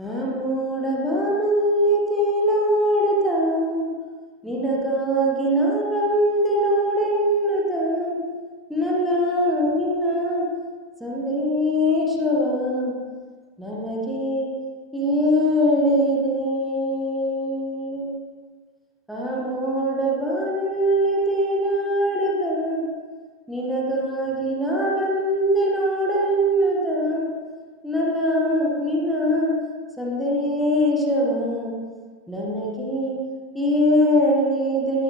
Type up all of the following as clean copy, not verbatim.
ಆ ಮೋಡ ಬಾನಲ್ಲಿ ತೇಲಾಡುತ್ತ ನಿನಗಾಗಿ ನಾ ಬಂದೆ ನೋಡೆನ್ನುತ್ತ ನನ್ನ ನಿನ್ನ ಸಂದೇಶವ ನನಗೆ ಹೇಳಿದೆ. ಆ ಮೋಡ ಬಾನಲ್ಲಿ ತೇಲಾಡುತ್ತ ನಿನಗಾಗಿ ನಾ ಬಂದೆ ನೋಡೆನ್ನುತ್ತ ನನ್ನ ನಿನ್ನ ಸಂದೇಶವ ನನಗೆ ಹೇಳಿದೆ.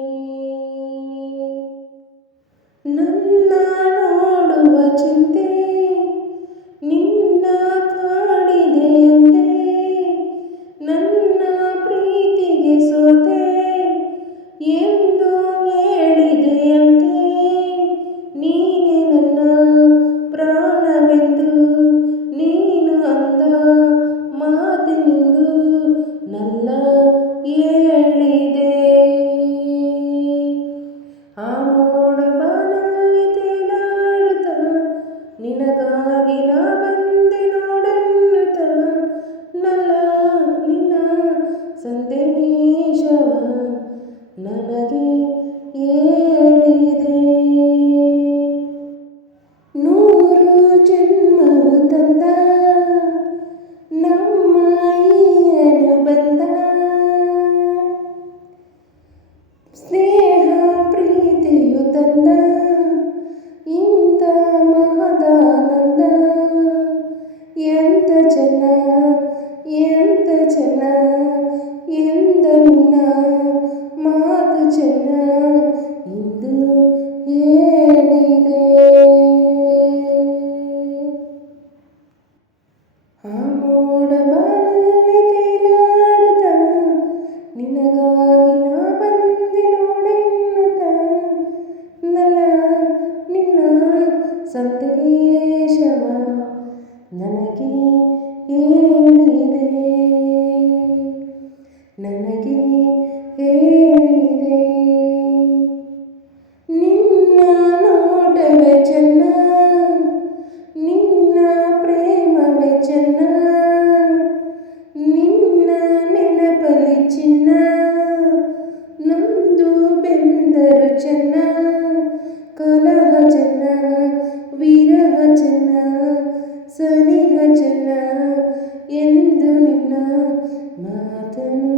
ನನ್ನ ನೋಡುವ ಚಿಂತೆ ನಿನ್ನ ಕಾಡಿದೆಯಂತೆ, ನನ್ನ ಪ್ರೀತಿಗೆ ಸೋತೆ ಎಂದು ಹೇಳಿದೆಯಂತೆ. ನೀನೇ ನನ್ನ ಪ್ರಾಣವೆಂದು ನೀನು ಅಂದ ಮಾತಿನಿಂದು ನನ್ನ ಹೇಳಿದೆ. ಆ ಮೋಡ ಬಾನಲ್ಲಿ ತೇಲಾಡುತ್ತ ನಿನಗಾಗಿ ನಾ ಬಂದೆ ನೋಡೆನ್ನುತ್ತ ನನ್ನ ನಿನ್ನ ಸಂದೇಶವ ನನಗೆ ಹೇಳಿದೆ. 100 ಜನ್ಮವು ತಂದ ನಮ್ಮ ಈ ಅನುಬಂಧ, ಸ್ನೇಹ ಪ್ರೀತಿಯು ತಂದ ಇಂಥ ಮಹದಾನಂದ. ಎಂತ ಚೆನ್ನ ಎಂತ ಚೆನ್ನ ಎಂದ ನಿನ್ನ ಮಾತು ಚೆನ್ನ ಇಂದು ಹೇಳಿದೆ. ಆ ಮೋಡ ಬಾನಲ್ಲಿ ತೇಲಾಡುತ್ತ ನಿನಗಾಗಿ ನಾ ಬಂದೆ ನೋಡೆನ್ನುತ್ತ ನನ್ನ ನಿನ್ನ ಸಂದೇಶವ ನನಗೆ ಹೇಳಿದೆ. ನನಗೆ ಹೇಳಿದೆ. ನಿನ್ನ ನೋಟವೇ ಚೆನ್ನ, ನಿನ್ನ ಪ್ರೇಮವೇ ಚೆನ್ನ, ನಿನ್ನ ನೆನಪಲಿ ಚಿನ್ನ, ನೊಂದು ಬೆಂದರು ಚೆನ್ನ. ಕಲಹ ಚೆನ್ನ, ವಿರಹ ಚೆನ್ನ, ಸನಿಹ ಚೆನ್ನ ಎಂದು ನಿನ್ನ ಮಾತನು